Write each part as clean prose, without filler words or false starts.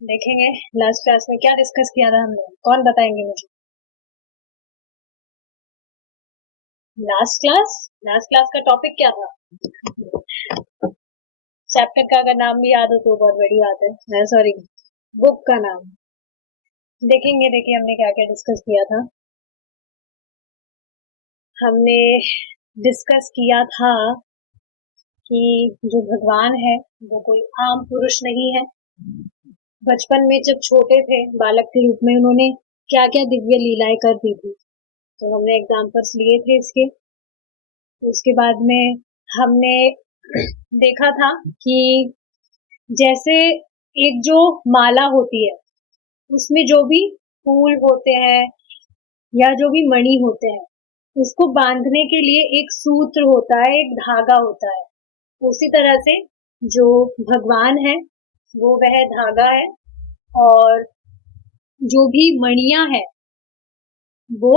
देखेंगे last class में क्या डिस्कस किया था हमने। कौन बताएंगे मुझे? लास्ट क्लास का टॉपिक क्या था? चैप्टर का अगर नाम भी याद हो तो बहुत बड़ी बात है। सॉरी, बुक का नाम। देखेंगे, देखिए हमने क्या क्या डिस्कस किया था। हमने डिस्कस किया था कि जो भगवान है वो कोई आम पुरुष नहीं है। बचपन में जब छोटे थे बालक के रूप में उन्होंने क्या क्या दिव्य लीलाएं कर दी थी, तो हमने एग्जाम्पल्स लिए थे इसके। उसके बाद में हमने देखा था कि जैसे एक जो माला होती है उसमें जो भी फूल होते हैं या जो भी मणि होते हैं उसको बांधने के लिए एक सूत्र होता है, एक धागा होता है। उसी तरह से जो भगवान है वो वह धागा है, और जो भी मणियां है वो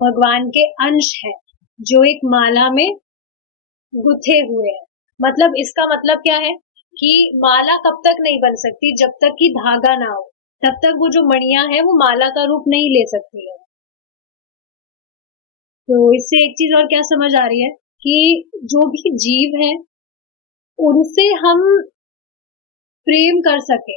भगवान के अंश है जो एक माला में गुथे हुए हैं। मतलब इसका मतलब क्या है कि माला कब तक नहीं बन सकती, जब तक कि धागा ना हो तब तक वो जो मणियां हैं वो माला का रूप नहीं ले सकती है। तो इससे एक चीज और क्या समझ आ रही है कि जो भी जीव है उनसे हम प्रेम कर सके,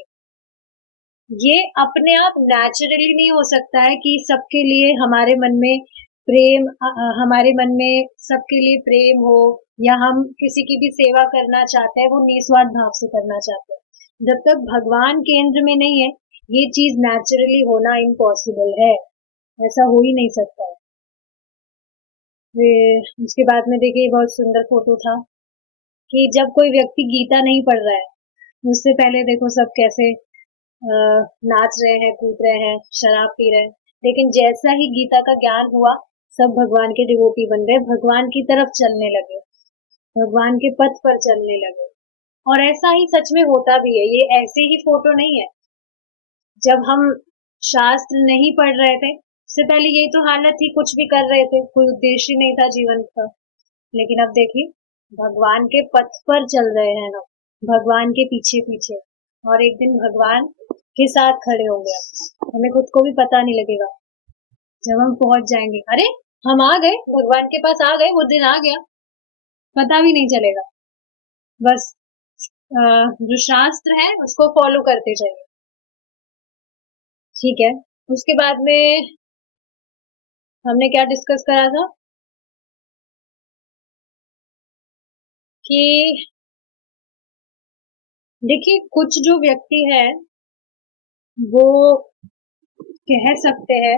ये अपने आप नेचुरली नहीं हो सकता है कि सबके लिए हमारे मन में प्रेम हमारे मन में सबके लिए प्रेम हो, या हम किसी की भी सेवा करना चाहते हैं वो निस्वार्थ भाव से करना चाहते हैं। जब तक भगवान केंद्र में नहीं है ये चीज नेचुरली होना इम्पॉसिबल है, ऐसा हो ही नहीं सकता है। फिर उसके बाद में देखिए बहुत सुंदर फोटो था कि जब कोई व्यक्ति गीता नहीं पढ़ रहा है उससे पहले देखो सब कैसे नाच रहे हैं, कूद रहे हैं, शराब पी रहे हैं। लेकिन जैसा ही गीता का ज्ञान हुआ सब भगवान के डिवोटी बन गए, भगवान की तरफ चलने लगे, भगवान के पथ पर चलने लगे। और ऐसा ही सच में होता भी है, ये ऐसे ही फोटो नहीं है। जब हम शास्त्र नहीं पढ़ रहे थे उससे पहले यही तो हालत थी, कुछ भी कर रहे थे, कोई उद्देश्य नहीं था जीवन का। लेकिन अब देखिए भगवान के पथ पर चल रहे हैं हम, भगवान के पीछे पीछे, और एक दिन भगवान के साथ खड़े होंगे। हमें खुद को भी पता नहीं लगेगा जब हम पहुंच जाएंगे, अरे हम आ गए, भगवान के पास आ गए, वो दिन आ गया, पता भी नहीं चलेगा। बस जो शास्त्र है उसको फॉलो करते जाइए, ठीक है। उसके बाद में हमने क्या डिस्कस करा था कि देखिए कुछ जो व्यक्ति है वो कह सकते हैं,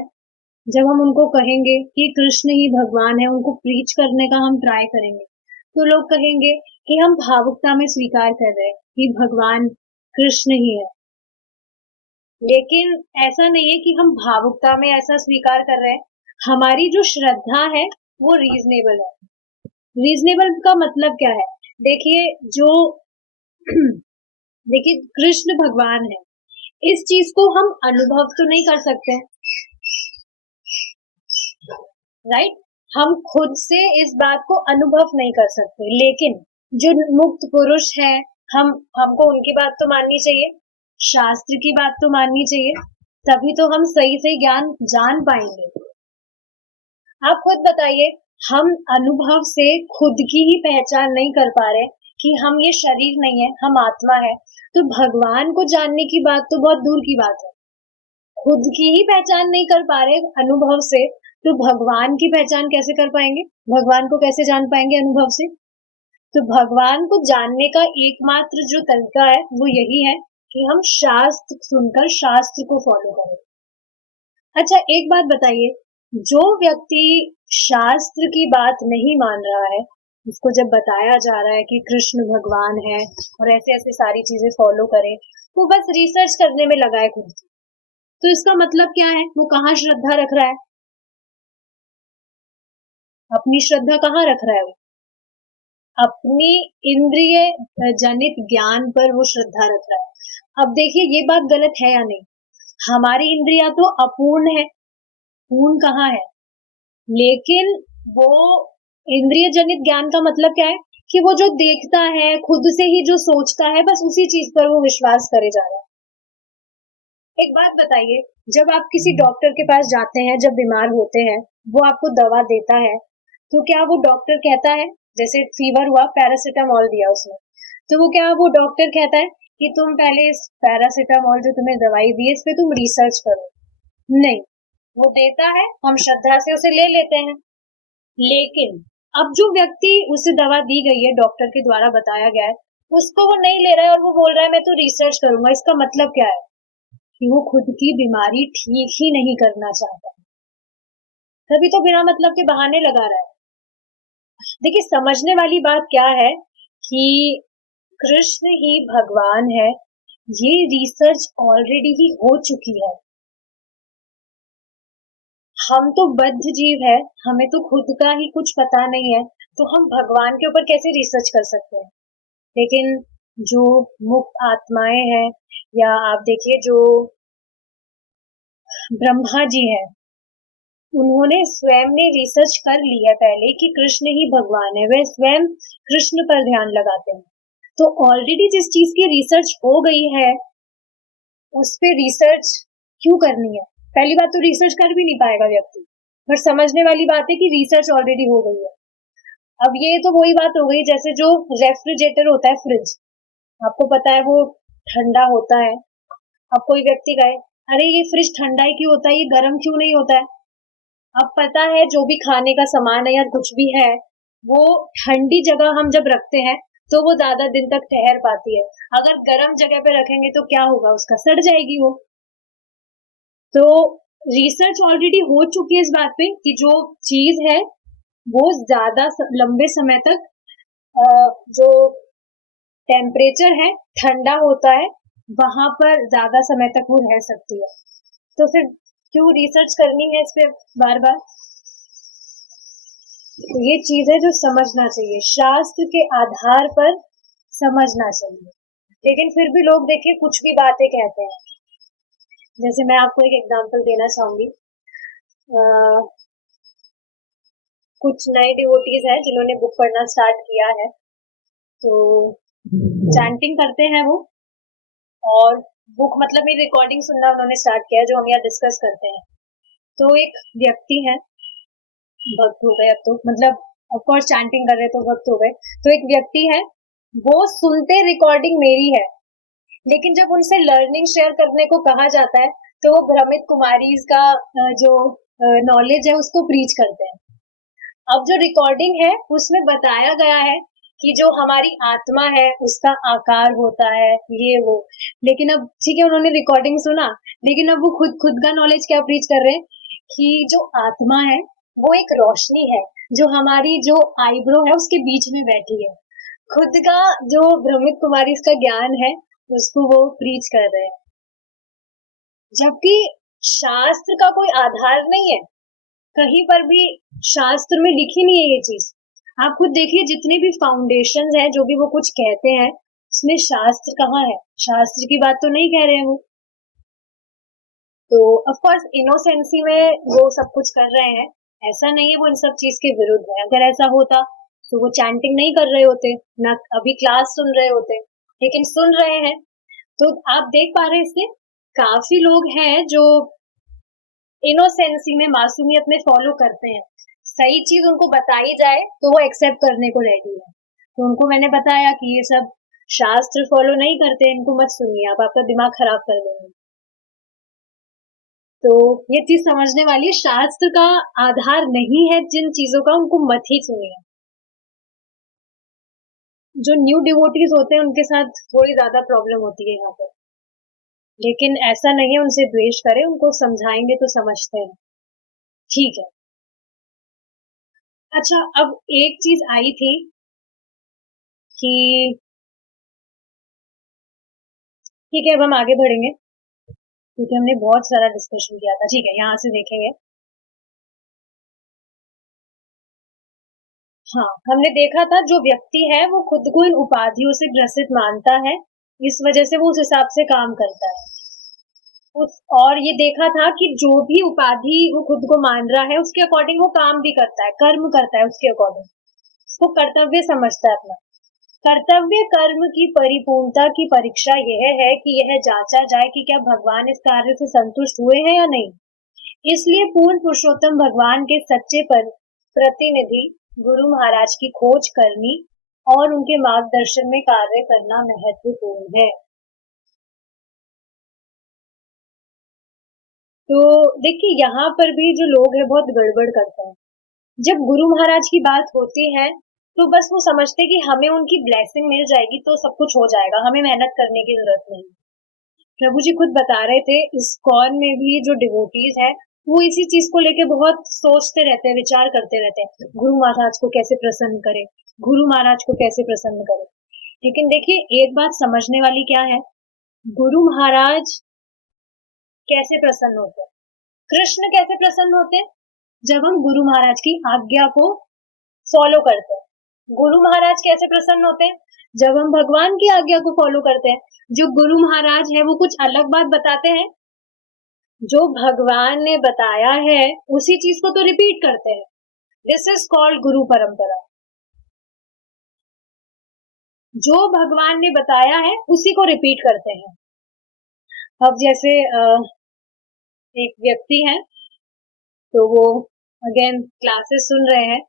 जब हम उनको कहेंगे कि कृष्ण ही भगवान है, उनको प्रीच करने का हम ट्राई करेंगे तो लोग कहेंगे कि हम भावुकता में स्वीकार कर रहे हैं कि भगवान कृष्ण ही है। लेकिन ऐसा नहीं है कि हम भावुकता में ऐसा स्वीकार कर रहे हैं, हमारी जो श्रद्धा है वो रीजनेबल है। रीजनेबल का मतलब क्या है? देखिए जो देखिए कृष्ण भगवान है, इस चीज को हम अनुभव तो नहीं कर सकते, राइट? हम खुद से इस बात को अनुभव नहीं कर सकते, लेकिन जो मुक्त पुरुष है हमको उनकी बात तो माननी चाहिए, शास्त्र की बात तो माननी चाहिए, तभी तो हम सही सही ज्ञान जान पाएंगे। आप खुद बताइए, हम अनुभव से खुद की ही पहचान नहीं कर पा रहे कि हम ये शरीर नहीं है, हम आत्मा है, तो भगवान को जानने की बात तो बहुत दूर की बात है। खुद की ही पहचान नहीं कर पा रहे अनुभव से, तो भगवान की पहचान कैसे कर पाएंगे? भगवान को कैसे जान पाएंगे अनुभव से? तो भगवान को जानने का एकमात्र जो तरीका है वो यही है कि हम शास्त्र सुनकर शास्त्र को फॉलो करें। अच्छा एक बात बताइए, जो व्यक्ति शास्त्र की बात नहीं मान रहा है, उसको जब बताया जा रहा है कि कृष्ण भगवान है और ऐसे ऐसे सारी चीजें फॉलो करें, वो बस रिसर्च करने में लगा है खुद की, तो इसका मतलब क्या है? वो कहाँ श्रद्धा रख रहा है? अपनी श्रद्धा कहाँ रख रहा है वो? अपनी इंद्रिय जनित ज्ञान पर वो श्रद्धा रख रहा है। अब देखिए ये बात गलत है या नहीं? हमारी इंद्रिया तो अपूर्ण है, पूर्ण कहाँ है? लेकिन वो इंद्रिय जनित ज्ञान का मतलब क्या है कि वो जो देखता है, खुद से ही जो सोचता है, बस उसी चीज पर वो विश्वास करे जा रहा है। एक बात बताइए, जब आप किसी डॉक्टर के पास जाते हैं, जब बीमार होते हैं, वो आपको दवा देता है, तो क्या वो डॉक्टर कहता है, जैसे फीवर हुआ पैरासिटामोल दिया उसने, तो वो क्या वो डॉक्टर कहता है कि तुम पहले इस पैरासिटामोल जो तुम्हें दवाई दी है इस पे तुम रिसर्च करो? नहीं, वो देता है, हम श्रद्धा से उसे ले लेते हैं। लेकिन अब जो व्यक्ति उसे दवा दी गई है, डॉक्टर के द्वारा बताया गया है, उसको वो नहीं ले रहा है और वो बोल रहा है मैं तो रिसर्च करूंगा, इसका मतलब क्या है कि वो खुद की बीमारी ठीक ही नहीं करना चाहता, तभी तो बिना मतलब के बहाने लगा रहा है। देखिए, समझने वाली बात क्या है कि कृष्ण ही भगवान है, ये रिसर्च ऑलरेडी ही हो चुकी है। हम तो बद्ध जीव है, हमें तो खुद का ही कुछ पता नहीं है, तो हम भगवान के ऊपर कैसे रिसर्च कर सकते हैं? लेकिन जो मुक्त आत्माएं हैं, या आप देखिए जो ब्रह्मा जी हैं, उन्होंने स्वयं ने रिसर्च कर ली है पहले कि कृष्ण ही भगवान है, वह स्वयं कृष्ण पर ध्यान लगाते हैं। तो ऑलरेडी जिस चीज की रिसर्च हो गई है, उस पे रिसर्च क्यों करनी है? पहली बात तो रिसर्च कर भी नहीं पाएगा व्यक्ति, पर समझने वाली बात है कि रिसर्च ऑलरेडी हो गई है। अब ये तो वही बात हो गई, जैसे जो रेफ्रिजरेटर होता है, फ्रिज, आपको पता है वो ठंडा होता है। अब कोई व्यक्ति कहे अरे ये फ्रिज ठंडा ही क्यों होता है, ये गर्म क्यों नहीं होता है? अब पता है जो भी खाने का सामान है या कुछ भी है, वो ठंडी जगह हम जब रखते हैं तो वो ज्यादा दिन तक ठहर पाती है। अगर गर्म जगह पे रखेंगे तो क्या होगा, उसका सड़ जाएगी वो। तो रिसर्च ऑलरेडी हो चुकी है इस बात पे कि जो चीज है वो ज्यादा लंबे समय तक जो टेम्परेचर है ठंडा होता है, वहां पर ज्यादा समय तक वो रह सकती है। तो फिर क्यों रिसर्च करनी है इस पे बार बार? तो ये चीज है जो समझना चाहिए, शास्त्र के आधार पर समझना चाहिए। लेकिन फिर भी लोग देखिए कुछ भी बातें कहते हैं। जैसे मैं आपको एक एग्जांपल देना चाहूंगी, कुछ नए डिवोटीज हैं जिन्होंने बुक पढ़ना स्टार्ट किया है, तो चैंटिंग करते हैं वो, और बुक मतलब मेरी रिकॉर्डिंग सुनना उन्होंने स्टार्ट किया है जो हम यहाँ डिस्कस करते हैं। तो एक व्यक्ति है, भक्त हो गए अब तो, मतलब ऑफ कोर्स चैंटिंग कर रहे तो भक्त हो गए। तो एक व्यक्ति है, वो सुनते रिकॉर्डिंग मेरी है, लेकिन जब उनसे लर्निंग शेयर करने को कहा जाता है तो वो भ्रमित कुमारी का जो नॉलेज है उसको प्रीच करते हैं। अब जो रिकॉर्डिंग है उसमें बताया गया है कि जो हमारी आत्मा है उसका आकार होता है, ये वो। लेकिन अब ठीक है, उन्होंने रिकॉर्डिंग सुना, लेकिन अब वो खुद का नॉलेज क्या प्रीच कर रहे हैं कि जो आत्मा है वो एक रोशनी है जो हमारी जो आईब्रो है उसके बीच में बैठी है। खुद का जो भ्रमित कुमारी का ज्ञान है उसको वो प्रीच कर रहे हैं, जबकि शास्त्र का कोई आधार नहीं है, कहीं पर भी शास्त्र में लिखी नहीं है ये चीज। आप खुद देखिए जितने भी फाउंडेशन है, जो भी वो कुछ कहते हैं, उसमें शास्त्र कहाँ है? शास्त्र की बात तो नहीं कह रहे हैं वो। तो ऑफ कोर्स इनोसेंसी में वो सब कुछ कर रहे हैं, ऐसा नहीं है वो इन सब चीज के विरुद्ध है। अगर ऐसा होता तो वो चैंटिंग नहीं कर रहे होते, ना अभी क्लास सुन रहे होते, लेकिन सुन रहे हैं। तो आप देख पा रहे हैं इससे काफी लोग हैं जो इनोसेंसी में, मासूमियत में फॉलो करते हैं। सही चीज उनको बताई जाए तो वो एक्सेप्ट करने को रेडी है। तो उनको मैंने बताया कि ये सब शास्त्र फॉलो नहीं करते, इनको मत सुनिए, आप आपका दिमाग खराब कर देंगे। तो ये चीज समझने वाली, शास्त्र का आधार नहीं है जिन चीजों का, उनको मत ही सुनिए। जो न्यू डिवोटीज होते हैं उनके साथ थोड़ी ज्यादा प्रॉब्लम होती है यहाँ पर, लेकिन ऐसा नहीं है उनसे द्वेष करें, उनको समझाएंगे तो समझते हैं, ठीक है। अच्छा, अब एक चीज आई थी कि ठीक है, अब हम आगे बढ़ेंगे क्योंकि हमने बहुत सारा डिस्कशन किया था। ठीक है, यहाँ से देखेंगे। हाँ, हमने देखा था जो व्यक्ति है वो खुद को इन उपाधियों से ग्रसित मानता है, इस वजह से वो उस हिसाब से काम करता है। और ये देखा था कि जो भी उपाधि वो खुद को मान रहा है उसके अकॉर्डिंग वो काम भी करता है, कर्म करता है उसके अकॉर्डिंग, उसको कर्तव्य समझता है अपना। कर्तव्य कर्म की परिपूर्णता की परीक्षा यह है कि यह जांचा जाए कि क्या भगवान इस कार्य से संतुष्ट हुए हैं या नहीं। इसलिए पूर्ण पुरुषोत्तम भगवान के सच्चे प्रतिनिधि गुरु महाराज की खोज करनी और उनके मार्गदर्शन में कार्य करना महत्वपूर्ण है। तो देखिए यहाँ पर भी जो लोग हैं बहुत गड़बड़ करते हैं। जब गुरु महाराज की बात होती है तो बस वो समझते कि हमें उनकी ब्लेसिंग मिल जाएगी तो सब कुछ हो जाएगा, हमें मेहनत करने की जरूरत नहीं। प्रभु जी खुद बता रहे थे इस्कॉन में भी जो डिवोटीज हैं वो इसी चीज को लेके बहुत सोचते रहते हैं, विचार करते रहते हैं, गुरु महाराज को कैसे प्रसन्न करे, गुरु महाराज को कैसे प्रसन्न करे। लेकिन देखिए एक बात समझने वाली क्या है, गुरु महाराज कैसे प्रसन्न होते हैं, कृष्ण कैसे प्रसन्न होते हैं, जब हम गुरु महाराज की आज्ञा को फॉलो करते हैं। गुरु महाराज कैसे प्रसन्न होते हैं, जब हम भगवान की आज्ञा को फॉलो करते हैं। जो गुरु महाराज है वो कुछ अलग बात बताते हैं, जो भगवान ने बताया है उसी चीज को तो रिपीट करते हैं। दिस इज कॉल्ड गुरु परंपरा। जो भगवान ने बताया है उसी को रिपीट करते हैं। अब जैसे एक व्यक्ति है तो वो अगेन क्लासेस सुन रहे हैं,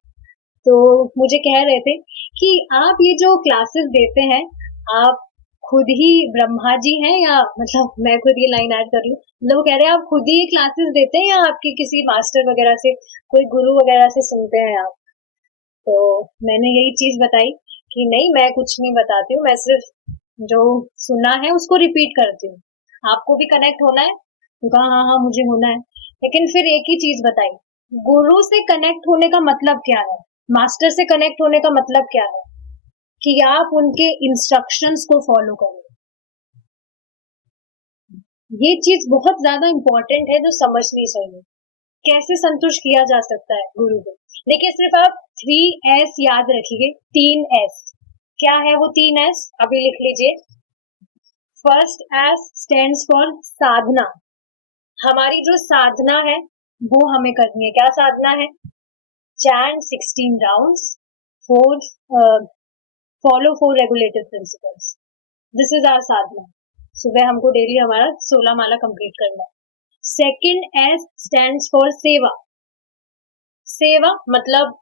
तो मुझे कह रहे थे कि आप ये जो क्लासेस देते हैं आप खुद ही ब्रह्मा जी हैं या, मतलब मैं खुद ये लाइन ऐड कर लूं, मतलब वो कह रहे हैं आप खुद ही क्लासेस देते हैं या आपके किसी मास्टर वगैरह से, कोई गुरु वगैरह से सुनते हैं आप। तो मैंने यही चीज बताई कि नहीं, मैं कुछ नहीं बताती हूँ, मैं सिर्फ जो सुना है उसको रिपीट करती हूँ। आपको भी कनेक्ट होना है तो कहा हाँ हाँ मुझे होना है। लेकिन फिर एक ही चीज बताई, गुरु से कनेक्ट होने का मतलब क्या है, मास्टर से कनेक्ट होने का मतलब क्या है, कि आप उनके इंस्ट्रक्शंस को फॉलो करें। ये चीज बहुत ज्यादा इंपॉर्टेंट है जो समझनी चाहिए। कैसे संतुष्ट किया जा सकता है गुरु को, देखिए सिर्फ आप 3S याद रखिए, 3S क्या है वो 3S अभी लिख लीजिए। फर्स्ट S स्टैंड्स फॉर साधना। हमारी जो साधना है वो हमें करनी है। क्या साधना है, chant 16 rounds, follow 4 regulative principles, this is our sadhana. सुबह हमको डेली हमारा 16 माला कंप्लीट करना है। सेकंड S स्टैंड्स फॉर सेवा। सेवा मतलब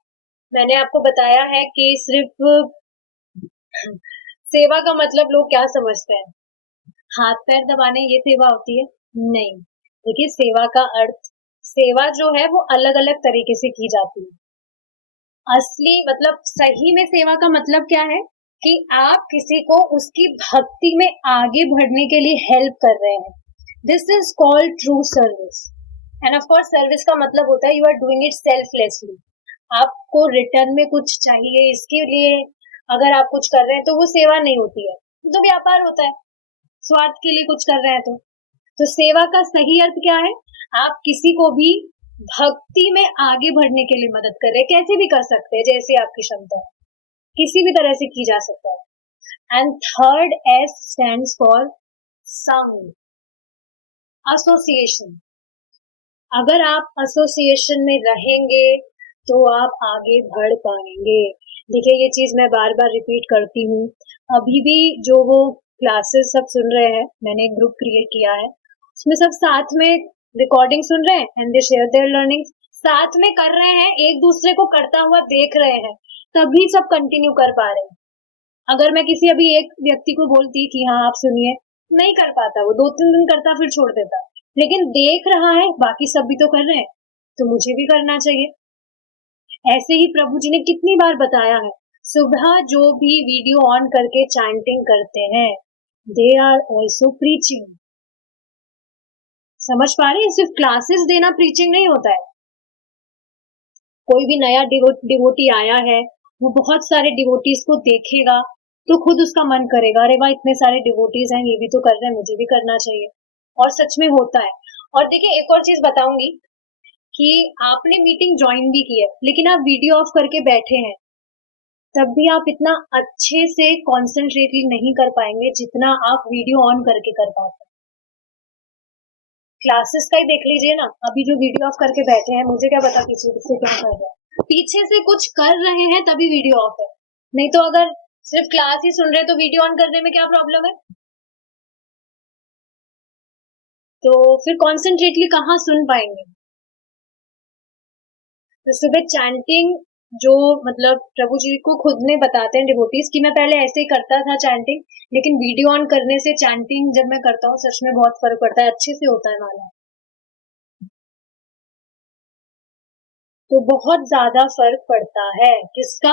मैंने आपको बताया है कि सिर्फ सेवा का मतलब लोग क्या समझते हैं, हाथ पैर दबाने ये सेवा होती है, नहीं। देखिए सेवा का अर्थ, सेवा जो है वो अलग अलग तरीके से की जाती है। असली मतलब सही में सेवा का मतलब क्या है कि आप किसी को उसकी भक्ति में आगे बढ़ने के लिए हेल्प कर रहे हैं। This is called true service. And of course service का मतलब होता है you are doing it selflessly. आपको रिटर्न में कुछ चाहिए, इसके लिए अगर आप कुछ कर रहे हैं तो वो सेवा नहीं होती है, तो व्यापार होता है, स्वार्थ के लिए कुछ कर रहे हैं तो सेवा का सही अर्थ क्या है, आप किसी को भी भक्ति में आगे बढ़ने के लिए मदद कर रहे हैं, कैसे भी कर सकते हैं, जैसे आपकी क्षमता है, किसी भी तरह से की जा सकता है। And third S stands for संग, एसोसिएशन। अगर आप एसोसिएशन में रहेंगे तो आप आगे बढ़ पाएंगे। देखिए ये चीज मैं बार बार रिपीट करती हूँ, अभी भी जो वो क्लासेस सब सुन रहे हैं, मैंने एक ग्रुप क्रिएट किया है, उसमें सब साथ में रिकॉर्डिंग सुन रहे हैं and they share their learnings, साथ में कर रहे हैं, एक दूसरे को करता हुआ देख रहे हैं, तभी सब कंटिन्यू कर पा रहे हैं। अगर मैं किसी अभी एक व्यक्ति को बोलती कि हाँ आप सुनिए, नहीं कर पाता, वो 2-3 दिन करता फिर छोड़ देता, लेकिन देख रहा है बाकी सब भी तो कर रहे हैं तो मुझे भी करना चाहिए। ऐसे ही प्रभु जी ने कितनी बार बताया है, सुबह जो भी वीडियो ऑन करके चैंटिंग करते हैं दे आर ऑल्सो प्रीचिंग। समझ पा रहे हैं, सिर्फ क्लासेस देना प्रीचिंग नहीं होता है। कोई भी नया डिवोटी आया है, वो बहुत सारे डिवोटीज को देखेगा तो खुद उसका मन करेगा, अरे वाह इतने सारे डिवोटीज हैं, ये भी तो कर रहे हैं, मुझे भी करना चाहिए। और सच में होता है। और देखिए एक और चीज बताऊंगी कि आपने मीटिंग ज्वाइन भी की है लेकिन आप वीडियो ऑफ करके बैठे हैं, तब भी आप इतना अच्छे से कॉन्सेंट्रेटली नहीं कर पाएंगे जितना आप वीडियो ऑन करके कर पाते हैं। क्लासेस का ही देख लीजिए ना, अभी जो वीडियो ऑफ करके बैठे हैं, मुझे क्या पता पीछे से क्या कर रहे हैं, पीछे से कुछ कर रहे हैं तभी वीडियो ऑफ है, नहीं तो अगर सिर्फ क्लास ही सुन रहे तो वीडियो ऑन करने में क्या प्रॉब्लम है? तो फिर कॉन्सेंट्रेटली कहाँ सुन पाएंगे? तो सुबह चैंटिंग जो मतलब प्रभु जी को खुद ने बताते हैं डिवोटीज कि मैं पहले ऐसे ही करता था चैंटिंग, लेकिन वीडियो ऑन करने से चैंटिंग जब मैं करता हूँ सच में बहुत फर्क पड़ता है, अच्छे से होता है माला। तो बहुत ज्यादा फर्क पड़ता है किसका?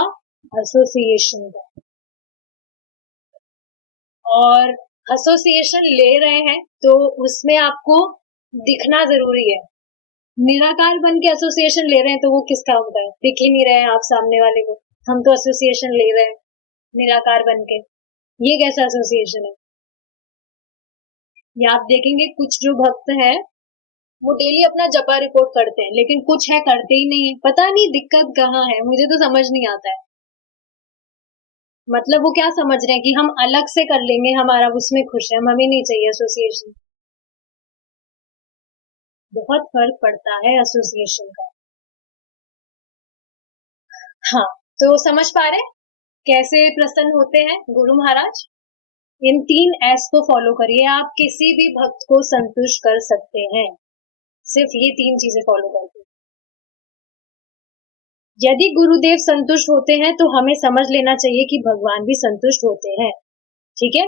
एसोसिएशन का। और एसोसिएशन ले रहे हैं तो उसमें आपको दिखना जरूरी है। निराकार बन के एसोसिएशन ले रहे हैं तो वो किसका होता है? दिख ही नहीं रहे हैं आप सामने वाले को, हम तो एसोसिएशन ले रहे हैं निराकार बन के, ये कैसा एसोसिएशन है? या आप देखेंगे कुछ जो भक्त हैं वो डेली अपना जपा रिपोर्ट करते हैं, लेकिन कुछ है करते ही नहीं है, पता नहीं दिक्कत कहाँ है, मुझे तो समझ नहीं आता है। मतलब वो क्या समझ रहे हैं कि हम अलग से कर लेंगे, हमारा उसमें खुश है, हमें नहीं चाहिए एसोसिएशन। बहुत फर्क पड़ता है एसोसिएशन का। हाँ, तो समझ पा रहे हैं कैसे प्रसन्न होते हैं गुरु महाराज? इन 3 एस को फॉलो करिए, आप किसी भी भक्त को संतुष्ट कर सकते हैं, सिर्फ ये 3 चीजें फॉलो करके। यदि गुरुदेव संतुष्ट होते हैं तो हमें समझ लेना चाहिए कि भगवान भी संतुष्ट होते हैं, ठीक है?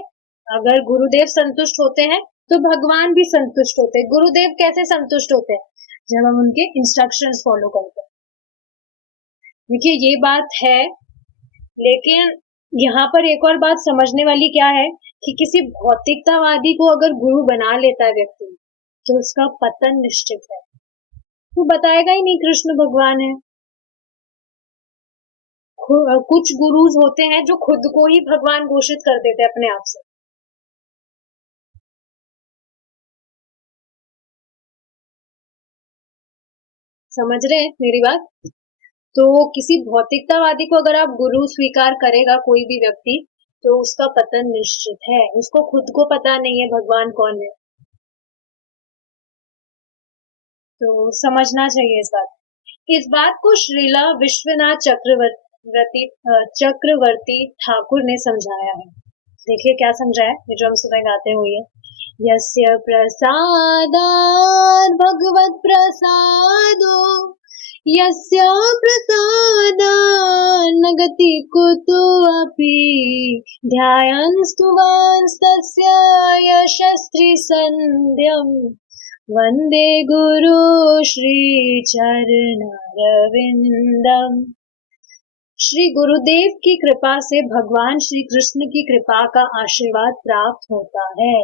अगर गुरुदेव संतुष्ट होते हैं तो भगवान भी संतुष्ट होते हैं। गुरुदेव कैसे संतुष्ट होते हैं? जब हम उनके इंस्ट्रक्शंस फॉलो करते हैं। देखिए ये बात है, लेकिन यहाँ पर एक और बात समझने वाली क्या है कि किसी भौतिकतावादी को अगर गुरु बना लेता है व्यक्ति तो उसका पतन निश्चित है। वो बताएगा ही नहीं कृष्ण भगवान है। कुछ गुरुज होते हैं जो खुद को ही भगवान घोषित कर देते हैं अपने आप से। समझ रहे हैं मेरी बात? तो किसी भौतिकतावादी को अगर आप गुरु स्वीकार करेगा कोई भी व्यक्ति तो उसका पतन निश्चित है, उसको खुद को पता नहीं है भगवान कौन है। तो समझना चाहिए इस बात को श्रीला विश्वनाथ चक्रवर्ती ठाकुर ने समझाया है। देखिए क्या समझाया, ये जो हम सुबह गाते हुए, यस्य प्रसादात् भगवत प्रसादो, यस्य प्रसादात् न गति कुतोऽपि, ध्यायन्स्तुवंस्तस्य यशस्त्रिसन्ध्यम्, वन्दे गुरु श्रीचरणरविन्दम्। श्री गुरुदेव की कृपा से भगवान श्री कृष्ण की कृपा का आशीर्वाद प्राप्त होता है।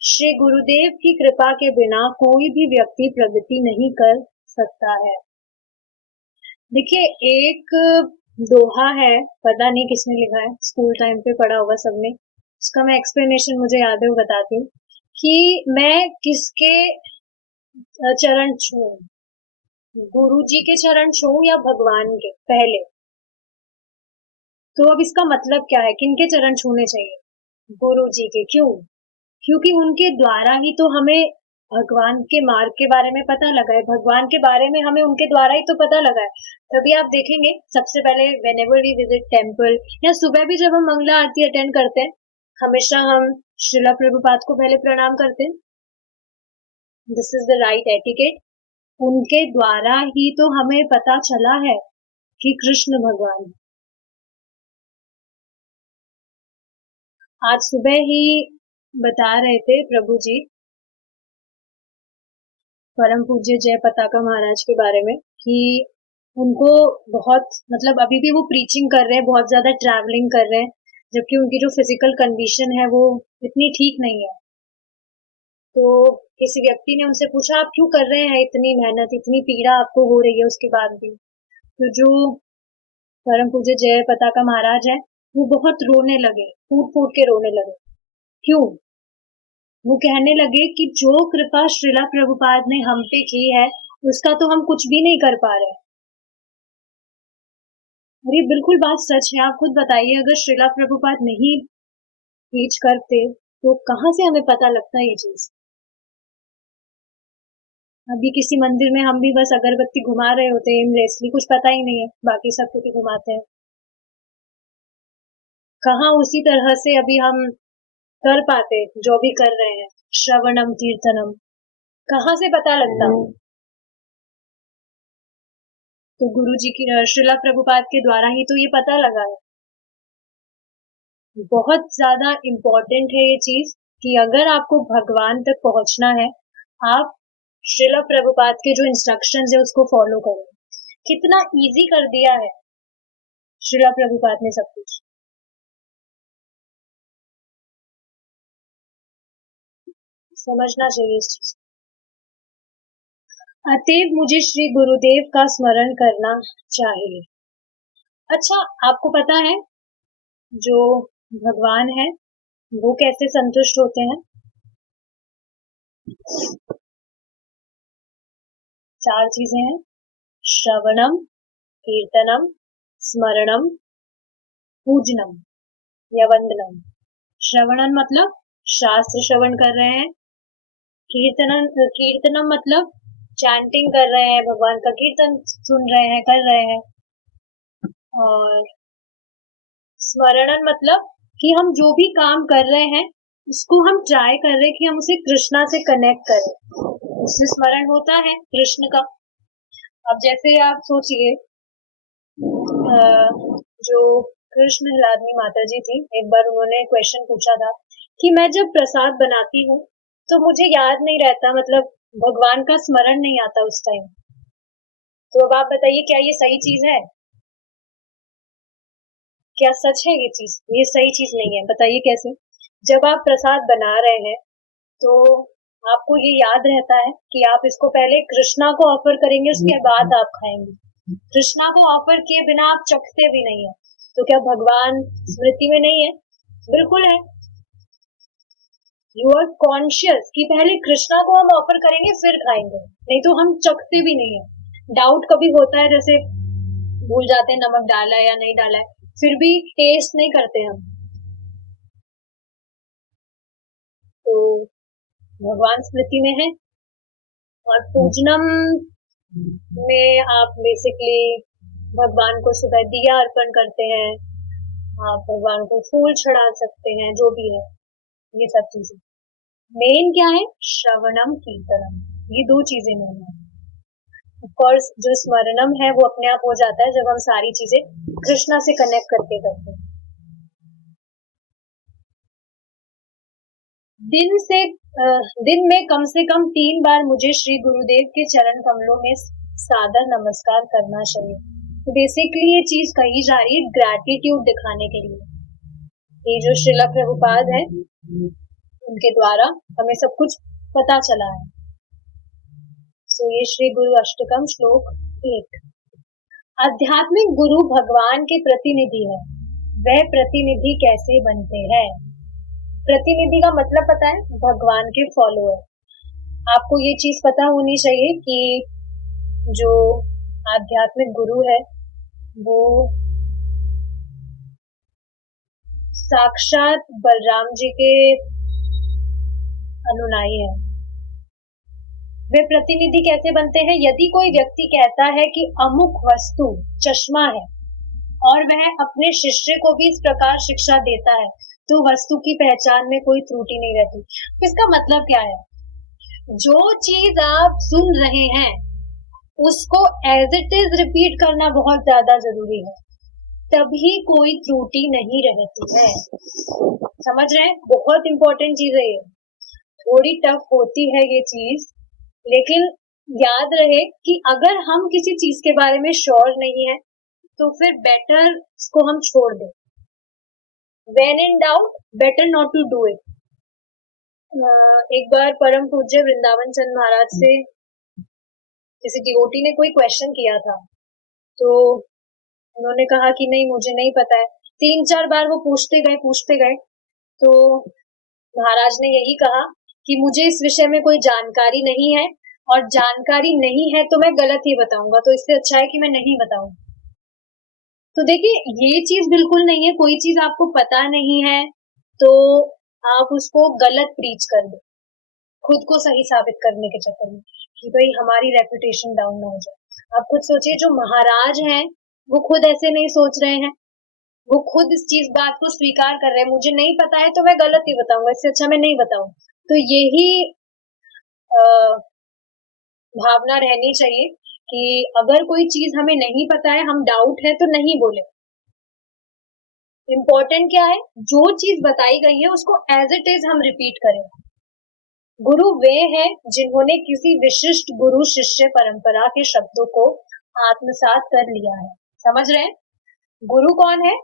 श्री गुरुदेव की कृपा के बिना कोई भी व्यक्ति प्रगति नहीं कर सकता है। देखिए एक दोहा है, पता नहीं किसने लिखा है, स्कूल टाइम पे पढ़ा होगा सबने, उसका मैं एक्सप्लेनेशन मुझे याद है वो बताती हूँ कि मैं किसके चरण छूऊं, गुरु जी के चरण छूऊं या भगवान के पहले। तो अब इसका मतलब क्या है, किनके चरण छूने चाहिए? गुरु जी के। क्यों? क्योंकि उनके द्वारा ही तो हमें भगवान के मार्ग के बारे में पता लगा है, भगवान के बारे में हमें उनके द्वारा ही तो पता लगा है। तभी आप देखेंगे सबसे पहले whenever we visit टेम्पल या सुबह भी जब हम मंगला आरती अटेंड करते हैं, हमेशा हम श्रीला प्रभुपाद को पहले प्रणाम करते हैं। This is the right etiquette. उनके द्वारा ही तो हमें पता चला है कि कृष्ण भगवान। आज सुबह ही बता रहे थे प्रभु जी परम पूज्य जय पताका महाराज के बारे में कि उनको बहुत मतलब अभी भी वो प्रीचिंग कर रहे हैं, बहुत ज्यादा ट्रैवलिंग कर रहे हैं, जबकि उनकी जो फिजिकल कंडीशन है वो इतनी ठीक नहीं है। तो किसी व्यक्ति ने उनसे पूछा आप क्यों कर रहे हैं इतनी मेहनत, इतनी पीड़ा आपको हो रही है उसके बाद भी? तो जो परम पूज्य जय पताका महाराज है वो बहुत रोने लगे, फूट फूट के रोने लगे। क्यों? वो कहने लगे कि जो कृपा श्रीला प्रभुपाद ने हम पे की है उसका तो हम कुछ भी नहीं कर पा रहे। और ये बिल्कुल बात सच है। आप खुद बताइए अगर श्रीला प्रभुपाद नहीं टीच करते तो कहाँ से हमें पता लगता है ये चीज? अभी किसी मंदिर में हम भी बस अगरबत्ती घुमा रहे होते हैं एमलेसली, कुछ पता ही नहीं है, बाकी सब क्योंकि घुमाते हैं। कहाँ उसी तरह से अभी हम कर पाते जो भी कर रहे हैं, श्रवणम कीर्तनम, कहाँ से पता लगता? तो गुरु जी की श्रीला प्रभुपाद के द्वारा ही तो ये पता लगा है। बहुत ज्यादा इम्पोर्टेंट है ये चीज कि अगर आपको भगवान तक पहुंचना है, आप श्रीला प्रभुपाद के जो इंस्ट्रक्शंस है उसको फॉलो करें। कितना इजी कर दिया है श्रीला प्रभुपाद ने सब कुछ। समझना चाहिए इस चीज। अतएव मुझे श्री गुरुदेव का स्मरण करना चाहिए। अच्छा, आपको पता है जो भगवान है वो कैसे संतुष्ट होते हैं? 4 चीजें हैं, श्रवणम, कीर्तनम, स्मरणम, पूजनम या वंदनम। श्रवणम मतलब शास्त्र श्रवण कर रहे हैं, कीर्तनम मतलब चैंटिंग कर रहे हैं, भगवान का कीर्तन सुन रहे हैं, कर रहे हैं, और स्मरणन मतलब कि हम जो भी काम कर रहे हैं उसको हम ट्राई कर रहे हैं कि हम उसे कृष्णा से कनेक्ट करें, उससे स्मरण होता है कृष्ण का। अब जैसे आप सोचिए, जो कृष्ण हिलादनी माता जी थी, एक बार उन्होंने क्वेश्चन पूछा था कि मैं जब प्रसाद बनाती हूँ तो मुझे याद नहीं रहता, मतलब भगवान का स्मरण नहीं आता उस टाइम। तो अब आप बताइए, क्या ये सही चीज है? क्या सच है ये चीज? ये सही चीज नहीं है। बताइए कैसे? जब आप प्रसाद बना रहे हैं तो आपको ये याद रहता है कि आप इसको पहले कृष्णा को ऑफर करेंगे, उसके बाद आप खाएंगे। कृष्णा को ऑफर किए बिना आप चखते भी नहीं है। तो क्या भगवान स्मृति में नहीं है? बिल्कुल है। यू आर कॉन्शियस कि पहले कृष्णा को हम ऑफर करेंगे फिर खाएंगे, नहीं तो हम चखते भी नहीं है। डाउट कभी होता है, जैसे भूल जाते हैं नमक डाला है या नहीं डाला है, फिर भी टेस्ट नहीं करते हम। तो भगवान स्मृति में है। और पूजनम में आप बेसिकली भगवान को सुबह दिया अर्पण करते हैं, आप भगवान को फूल चढ़ा सकते हैं, जो भी है ये सब चीजें। मेन क्या है? श्रवणम कीर्तनम, ये 2 चीजें मेन है। ऑफ कोर्स जो स्मरणम है वो अपने आप हो जाता है जब हम सारी चीजें कृष्णा से कनेक्ट करके करते हैं। दिन में कम से कम 3 बार मुझे श्री गुरुदेव के चरण कमलों में सादर नमस्कार करना चाहिए। तो बेसिकली ये चीज कही जा रही है ग्रैटिट्यूड दिखाने के लिए। ये जो श्रीला प्रभुपाद है उनके द्वारा हमें सब कुछ पता चला है। सो ये श्री गुरु अष्टकम श्लोक 1। आध्यात्मिक गुरु भगवान के प्रतिनिधि है, वह प्रतिनिधि कैसे बनते हैं? प्रतिनिधि का मतलब पता है? भगवान के फॉलोअर। आपको ये चीज पता होनी चाहिए कि जो आध्यात्मिक गुरु है वो साक्षात बलराम जी के अनुयायी है। वे प्रतिनिधि कैसे बनते हैं? यदि कोई व्यक्ति कहता है कि अमुक वस्तु चश्मा है और वह अपने शिष्य को भी इस प्रकार शिक्षा देता है तो वस्तु की पहचान में कोई त्रुटि नहीं रहती। इसका मतलब क्या है? जो चीज आप सुन रहे हैं उसको एज इट इज रिपीट करना बहुत ज्यादा जरूरी है, तभी कोई त्रुटि नहीं रहती है। समझ रहे हैं? बहुत इंपॉर्टेंट चीज है ये। थोड़ी टफ होती है ये चीज, लेकिन याद रहे कि अगर हम किसी चीज के बारे में श्योर नहीं है तो फिर बेटर इसको हम छोड़ दें। When in doubt, better not to do it. एक बार परम पूज्य वृंदावन चंद महाराज से किसी डिवोटी ने कोई क्वेश्चन किया था, तो उन्होंने कहा कि नहीं मुझे नहीं पता है। 3-4 बार वो पूछते गए, तो महाराज ने यही कहा कि मुझे इस विषय में कोई जानकारी नहीं है, और जानकारी नहीं है तो मैं गलत ही बताऊंगा, तो इससे अच्छा है कि मैं नहीं बताऊं। तो देखिए ये चीज बिल्कुल नहीं है। कोई चीज आपको पता नहीं है तो आप उसको गलत प्रीच कर दो, खुद को सही साबित करने के चक्कर में, कि भाई हमारी रेपुटेशन डाउन ना हो जाए। आप खुद सोचिए, जो महाराज हैं वो खुद ऐसे नहीं सोच रहे हैं, वो खुद इस चीज बात को स्वीकार कर रहे हैं, मुझे नहीं पता है तो मैं गलत ही बताऊंगा, इससे अच्छा मैं नहीं बताऊं। तो यही भावना रहनी चाहिए कि अगर कोई चीज हमें नहीं पता है, हम डाउट है तो नहीं बोले। इम्पोर्टेंट क्या है, जो चीज बताई गई है उसको एज इट इज हम रिपीट करें। गुरु वे हैं जिन्होंने किसी विशिष्ट गुरु शिष्य परंपरा के शब्दों को आत्मसात कर लिया है। समझ रहे हैं? गुरु कौन है?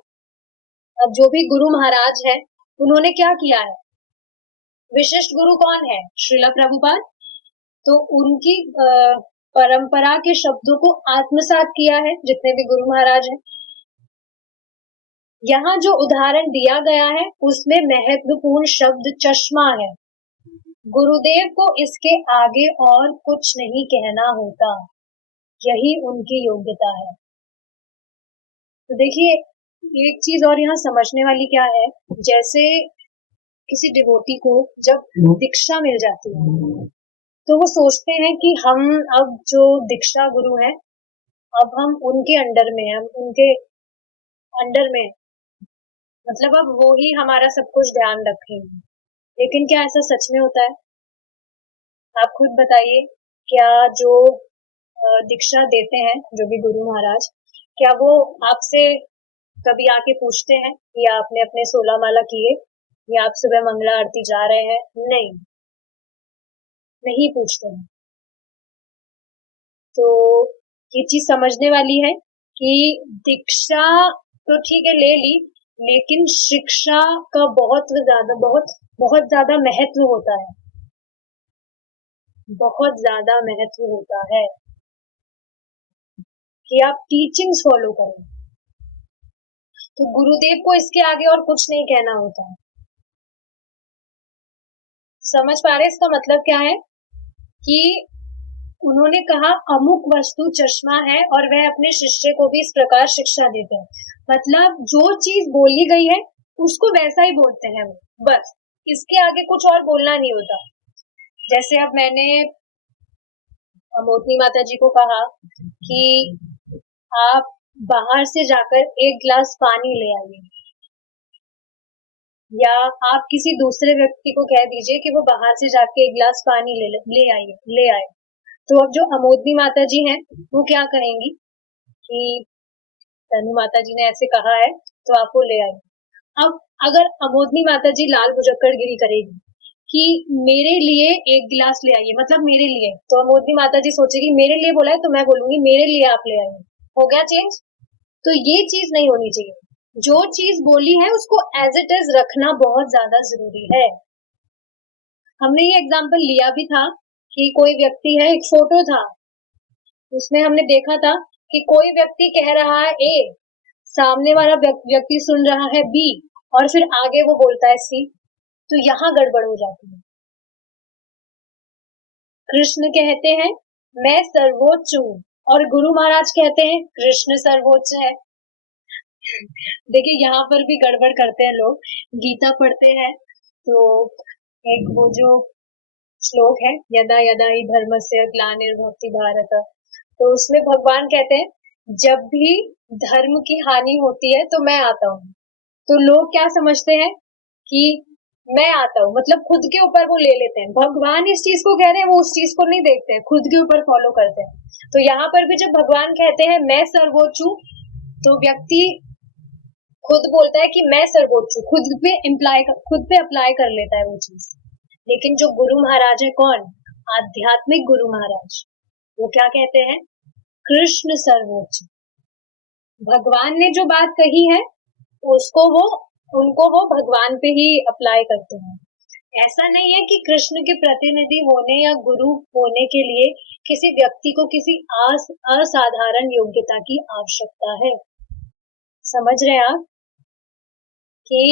अब जो भी गुरु महाराज है उन्होंने क्या किया है? विशिष्ट गुरु कौन है? श्रीला प्रभुपाद। तो उनकी परंपरा के शब्दों को आत्मसात किया है जितने भी गुरु महाराज हैं। यहाँ जो उदाहरण दिया गया है उसमें महत्वपूर्ण शब्द चश्मा है। गुरुदेव को इसके आगे और कुछ नहीं कहना होता, यही उनकी योग्यता है। तो देखिए, एक चीज और यहाँ समझने वाली क्या है, जैसे किसी डिवोटी को जब दीक्षा मिल जाती है तो वो सोचते हैं कि हम अब जो दीक्षा गुरु हैं, अब हम उनके अंडर में हैं, हम उनके अंडर में, मतलब अब वो ही हमारा सब कुछ ध्यान रखेंगे। लेकिन क्या ऐसा सच में होता है? आप खुद बताइए। क्या जो दीक्षा देते हैं जो भी गुरु महाराज, क्या वो आपसे कभी आके पूछते हैं कि आपने अपने 16 माला किए या आप सुबह मंगला आरती जा रहे हैं? नहीं, नहीं पूछते हैं। तो ये चीज समझने वाली है कि दीक्षा तो ठीक है ले ली, लेकिन शिक्षा का बहुत ज्यादा महत्व होता है, बहुत ज्यादा महत्व होता है कि आप टीचिंग्स फॉलो करें। तो गुरुदेव को इसके आगे और कुछ नहीं कहना होता है। समझ पा रहे इसका मतलब क्या है? कि उन्होंने कहा अमुक वस्तु चश्मा है और वह अपने शिष्य को भी इस प्रकार शिक्षा देते हैं। मतलब जो चीज बोली गई है उसको वैसा ही बोलते हैं हम, बस इसके आगे कुछ और बोलना नहीं होता। जैसे अब मैंने मोहिनी माता जी को कहा कि आप बाहर से जाकर एक गिलास पानी ले आइए, या आप किसी दूसरे व्यक्ति को कह दीजिए कि वो बाहर से जाके एक गिलास पानी ले आए। तो अब जो अमोदनी माता जी हैं वो क्या कहेंगी कि तनु माता जी ने ऐसे कहा है तो आप वो ले आए। अब अगर अमोदनी माता जी लाल मुजक्कड़गिरी करेगी कि मेरे लिए एक गिलास ले आइए, मतलब मेरे लिए, तो अमोदनी माता जी सोचेगी मेरे लिए बोला है तो मैं बोलूंगी मेरे लिए आप ले आइए। हो गया चेंज? तो ये चीज नहीं होनी चाहिए। जो चीज बोली है उसको एज इट इज रखना बहुत ज्यादा जरूरी है। हमने ये एग्जाम्पल लिया भी था कि कोई व्यक्ति है, एक फोटो था, उसमें हमने देखा था कि कोई व्यक्ति कह रहा है ए, सामने वाला व्यक्ति सुन रहा है बी, और फिर आगे वो बोलता है सी। तो यहाँ गड़बड़ हो जाती है। कृष्ण कहते हैं मैं सर्वोच्च हूँ, और गुरु महाराज कहते हैं कृष्ण सर्वोच्च है। देखिए यहाँ पर भी गड़बड़ करते हैं लोग। गीता पढ़ते हैं तो एक वो जो श्लोक है, यदा यदा ही धर्मस्य ग्लानिर्भवति भारत, तो उसमें भगवान कहते हैं जब भी धर्म की हानि होती है तो मैं आता हूँ। तो लोग क्या समझते हैं कि मैं आता हूँ मतलब खुद के ऊपर वो ले लेते हैं। भगवान इस चीज को कह रहे हैं, वो उस चीज को नहीं देखते हैं, खुद के ऊपर फॉलो करते हैं। तो यहाँ पर भी जब भगवान कहते हैं मैं सर्वोच्च हूँ, तो व्यक्ति खुद बोलता है कि मैं सर्वोच्च हूँ, खुद पे अप्लाई कर लेता है वो चीज। लेकिन जो गुरु महाराज है, कौन? आध्यात्मिक गुरु महाराज, वो क्या कहते हैं? कृष्ण सर्वोच्च। भगवान ने जो बात कही है उनको वो भगवान पे ही अप्लाई करते हैं। ऐसा नहीं है कि कृष्ण के प्रतिनिधि होने या गुरु होने के लिए किसी व्यक्ति को किसी असाधारण योग्यता की आवश्यकता है। समझ रहे हैं आप कि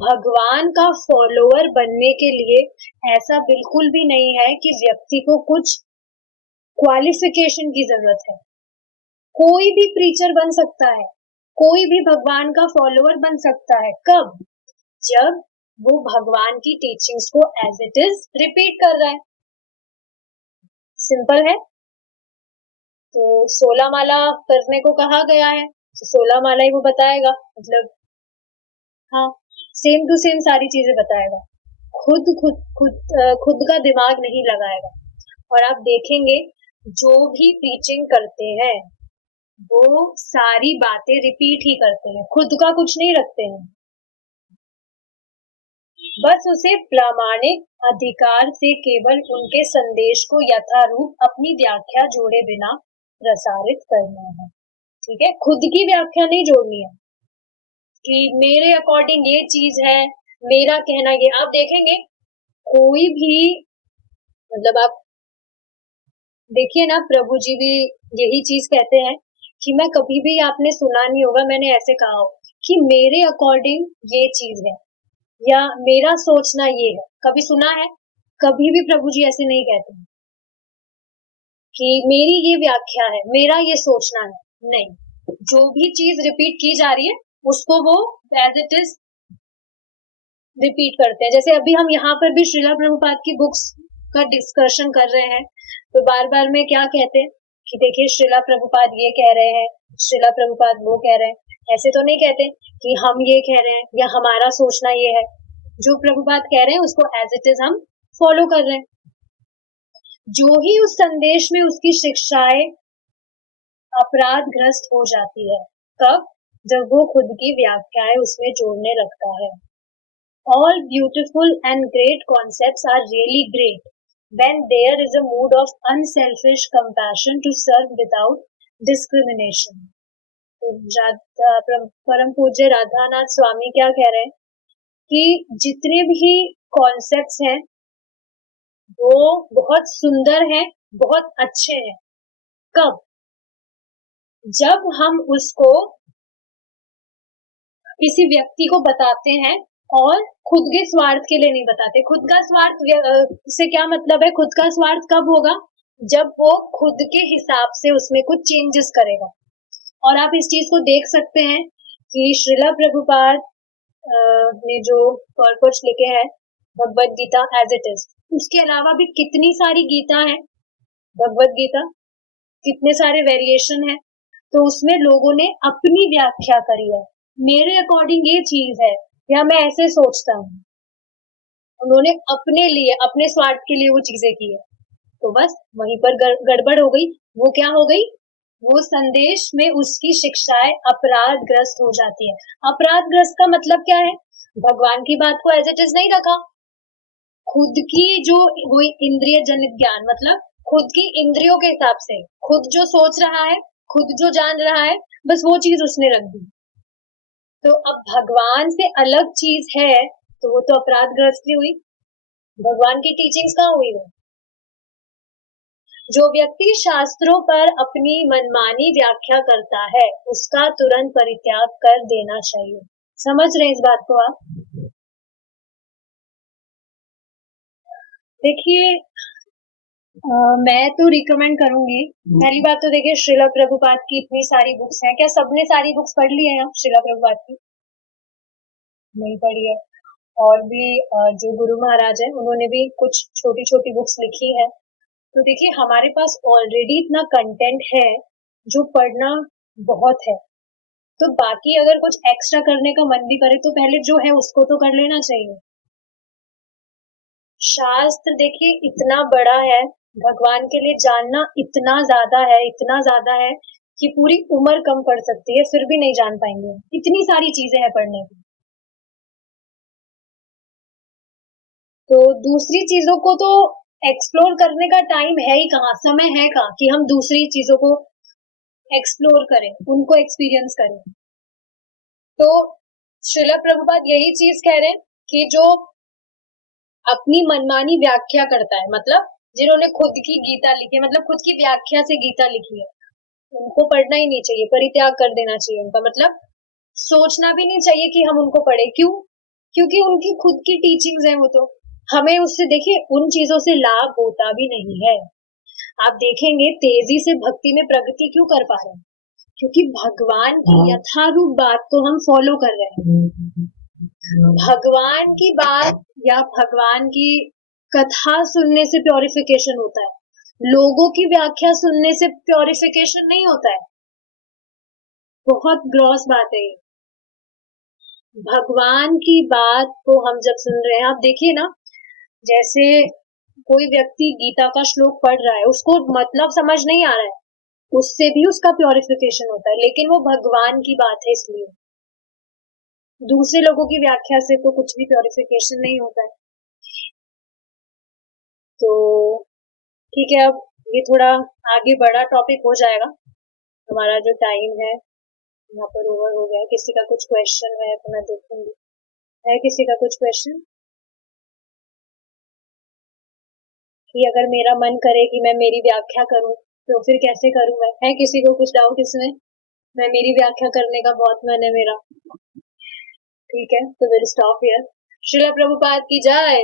भगवान का फॉलोअर बनने के लिए ऐसा बिल्कुल भी नहीं है कि व्यक्ति को कुछ क्वालिफिकेशन की जरूरत है। कोई भी प्रीचर बन सकता है, कोई भी भगवान का फॉलोअर बन सकता है। कब? जब वो भगवान की टीचिंग्स को एज इट इज रिपीट कर रहा है। सिंपल है। तो 16 माला करने को कहा गया है तो 16 माला ही वो बताएगा, मतलब हाँ, सेम टू सेम सारी चीजें बताएगा। खुद का दिमाग नहीं लगाएगा। और आप देखेंगे जो भी प्रीचिंग करते हैं वो सारी बातें रिपीट ही करते हैं, खुद का कुछ नहीं रखते हैं। बस उसे प्रामाणिक अधिकार से केवल उनके संदेश को यथारूप अपनी व्याख्या जोड़े बिना प्रसारित करना है। ठीक है, खुद की व्याख्या नहीं जोड़नी है कि मेरे अकॉर्डिंग ये चीज है, मेरा कहना ये। आप देखेंगे कोई भी, मतलब आप देखिए ना, प्रभु जी भी यही चीज कहते हैं कि मैं कभी भी, आपने सुना नहीं होगा मैंने ऐसे कहा हो कि मेरे अकॉर्डिंग ये चीज है या मेरा सोचना ये है। कभी सुना है? कभी भी प्रभु जी ऐसे नहीं कहते कि मेरी ये व्याख्या है, मेरा ये सोचना है। नहीं, जो भी चीज रिपीट की जा रही है उसको वो एज इट इज रिपीट करते हैं। जैसे अभी हम यहाँ पर भी श्रीला प्रभुपाद की बुक्स का डिस्कशन कर रहे हैं, तो बार बार में क्या कहते हैं कि देखिए श्रीला प्रभुपाद ये कह रहे हैं, श्रीला प्रभुपाद वो कह रहे हैं। ऐसे तो नहीं कहते कि हम ये कह रहे हैं या हमारा सोचना ये है। जो प्रभुपाद कह रहे हैं उसको एज इट इज हम फॉलो कर रहे हैं। जो ही उस संदेश में उसकी शिक्षाएं अपराधग्रस्त हो जाती है, कब? जब वो खुद की व्याख्याएं उसमें जोड़ने लगता है। All beautiful and great concepts are really great when there is a mood of unselfish compassion to serve without discrimination. परम पूज्य राधानाथ स्वामी क्या कह रहे हैं कि जितने भी कॉन्सेप्ट्स हैं वो बहुत सुंदर हैं, बहुत अच्छे हैं। कब? जब हम उसको किसी व्यक्ति को बताते हैं और खुद के स्वार्थ के लिए नहीं बताते। खुद का स्वार्थ से क्या मतलब है? खुद का स्वार्थ कब होगा? जब वो खुद के हिसाब से उसमें कुछ चेंजेस करेगा। और आप इस चीज को देख सकते हैं कि श्रीला प्रभुपाद ने जो कॉर्पस लिखे हैं Bhagavad Gita as it is, उसके अलावा भी कितनी सारी गीता है भगवद गीता, कितने सारे वेरिएशन है। तो उसमें लोगों ने अपनी व्याख्या करी है, मेरे अकॉर्डिंग ये चीज है या मैं ऐसे सोचता हूँ। उन्होंने अपने लिए, अपने स्वार्थ के लिए वो चीजें की है। तो बस वहीं पर गड़बड़ हो गई। वो क्या हो गई? वो संदेश में उसकी शिक्षाएं अपराधग्रस्त हो जाती है। अपराधग्रस्त का मतलब क्या है? भगवान की बात को एज इट इज नहीं रखा, खुद की जो वही इंद्रिय जनित ज्ञान, मतलब खुद की इंद्रियों के हिसाब से खुद जो सोच रहा है, खुद जो जान रहा है, बस वो चीज उसने रख दी। तो अब भगवान से अलग चीज है तो वो तो अपराधग्रस्त ही हुई। भगवान की टीचिंग्स कहाँ हुई वो? जो व्यक्ति शास्त्रों पर अपनी मनमानी व्याख्या करता है उसका तुरंत परित्याग कर देना चाहिए। समझ रहे हैं इस बात को आप? देखिए, मैं तो रिकमेंड करूंगी, पहली बात तो देखिए श्रीला प्रभुपाद की इतनी सारी बुक्स हैं। क्या सबने सारी बुक्स पढ़ ली है श्रीला प्रभुपाद की? नहीं पढ़ी है। और भी जो गुरु महाराज है उन्होंने भी कुछ छोटी छोटी बुक्स लिखी है। तो देखिए हमारे पास ऑलरेडी इतना कंटेंट है जो पढ़ना बहुत है। तो बाकी अगर कुछ एक्स्ट्रा करने का मन भी करे तो पहले जो है उसको तो कर लेना चाहिए। शास्त्र देखिए इतना बड़ा है, भगवान के लिए जानना इतना ज्यादा है कि पूरी उम्र कम पड़ सकती है फिर भी नहीं जान पाएंगे। इतनी सारी चीजें हैं पढ़ने की। तो दूसरी चीजों को तो एक्सप्लोर करने का टाइम है ही कहाँ, समय है कहाँ कि हम दूसरी चीजों को एक्सप्लोर करें, उनको एक्सपीरियंस करें। तो श्रीला प्रभुपाद यही चीज कह रहे हैं कि जो अपनी मनमानी व्याख्या करता है, मतलब जिन्होंने खुद की गीता लिखी है, मतलब खुद की व्याख्या से गीता लिखी है, उनको पढ़ना ही नहीं चाहिए, परित्याग कर देना चाहिए उनका। मतलब सोचना भी नहीं चाहिए कि हम उनको पढ़े। क्यों? क्योंकि उनकी खुद की टीचिंग्स है वो, तो हमें उससे देखिए उन चीजों से लाभ होता भी नहीं है। आप देखेंगे तेजी से भक्ति में प्रगति क्यों कर पा रहे हैं? क्योंकि भगवान की यथारूप बात को हम फॉलो कर रहे हैं। भगवान की बात या भगवान की कथा सुनने से प्योरिफिकेशन होता है, लोगों की व्याख्या सुनने से प्योरिफिकेशन नहीं होता है। बहुत ग्रॉस बात है ये। भगवान की बात को हम जब सुन रहे हैं, आप देखिए ना, जैसे कोई व्यक्ति गीता का श्लोक पढ़ रहा है, उसको मतलब समझ नहीं आ रहा है, उससे भी उसका प्योरिफिकेशन होता है, लेकिन वो भगवान की बात है इसलिए। दूसरे लोगों की व्याख्या से तो कुछ भी प्योरिफिकेशन नहीं होता है। तो ठीक है, अब ये थोड़ा आगे बड़ा टॉपिक हो जाएगा, हमारा जो टाइम है यहाँ पर ओवर हो गया। किसी का कुछ क्वेश्चन है तो मैं देखूंगी, है किसी का कुछ क्वेश्चन? कि अगर मेरा मन करे कि मैं मेरी व्याख्या करूं, तो फिर कैसे करूं मैं? है किसी को कुछ डाउट इसमें? मैं मेरी व्याख्या करने का बहुत मन है मेरा। ठीक है, तो will stop here. Srila Prabhupada की जय।